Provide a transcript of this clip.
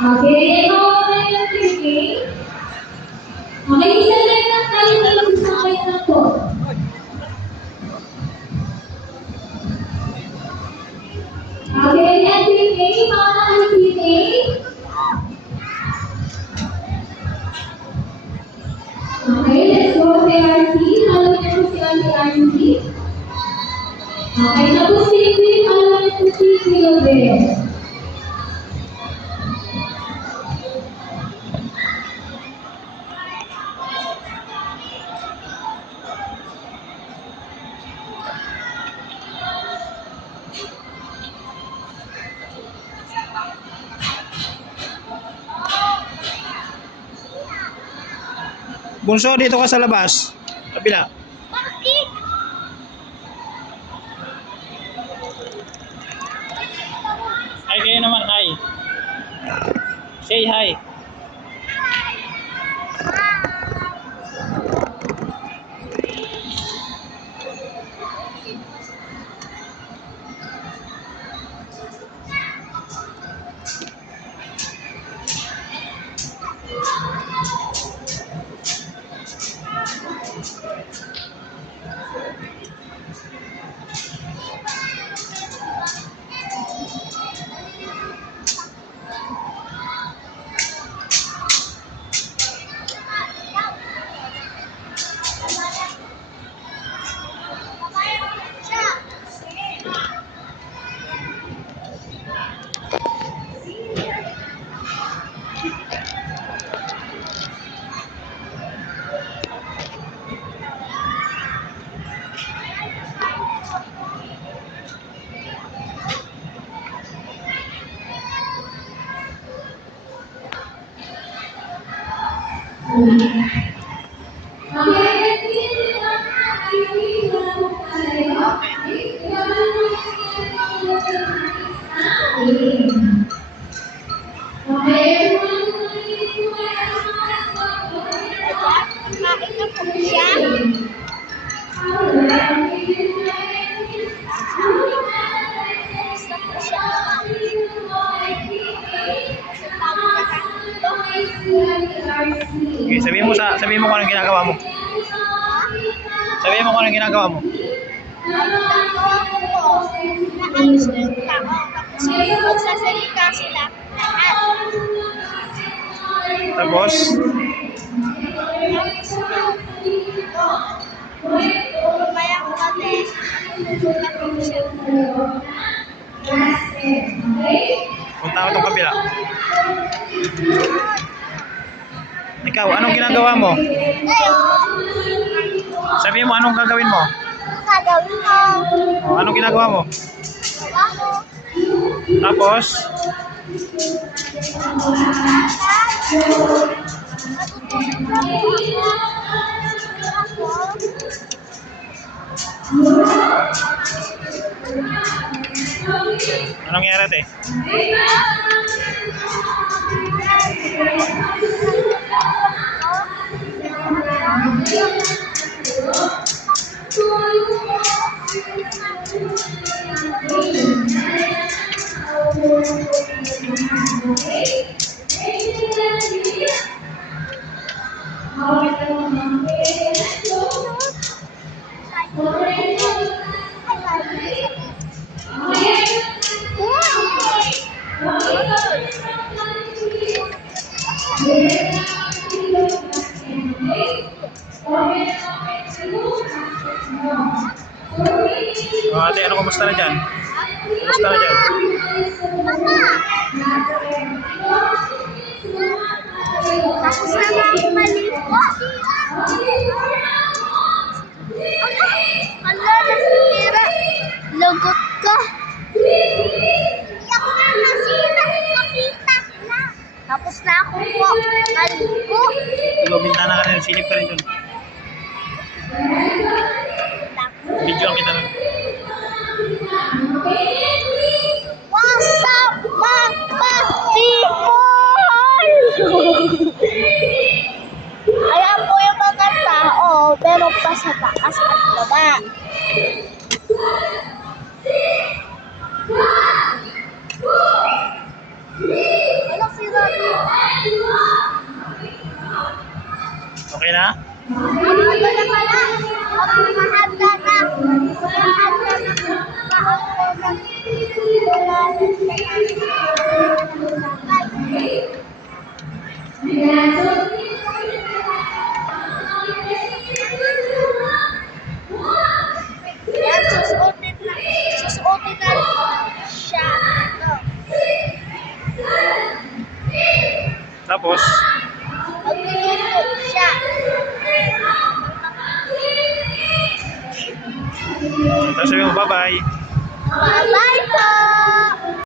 Okay, ikaw na yung training. Okay, isa lang tayo ng isang kayo na po. Okay, and training, mga training. Okay, let's go to RC. Follow niyo po si RC. Okay, tapos si Queen, follow niyo po si Queen. Bunso, dito ka sa labas. Kabila. Bakit? Hi kayo naman, hi. Say hi. Kumain na po siya. Gusto ko siya. Okay, sabihin mo kung anong ginagawa mo. Sabihin mo kung anong ginagawa mo. Naayos ko yung tao. Tapos magsasalita sila lahat. Tapos, Mamaya ko kami. Tapos siya. punta ako itong kabila. Ikaw, anong ginagawa mo? Sabihin mo, anong gagawin mo? Gagawin mo. O, anong ginagawa mo? Ako. Tapos, anong nangyari ate? Ate, ano kumusta na dyan? Kumusta na dyan? Tapos na mga maligo. Hala, nasira. Lagot ka. Hindi ako na nasira. Nakita na. Tapos na ako po. Maligo. Ikaw, bintana ka rin. Silip ka rin dun. Video ang kita nun. What's up, mga people? Ayan po yung mga tao, pero pa sa taas at baba. Tapos, Magluluto siya. tapos sabi mo bye-bye. Bye-bye.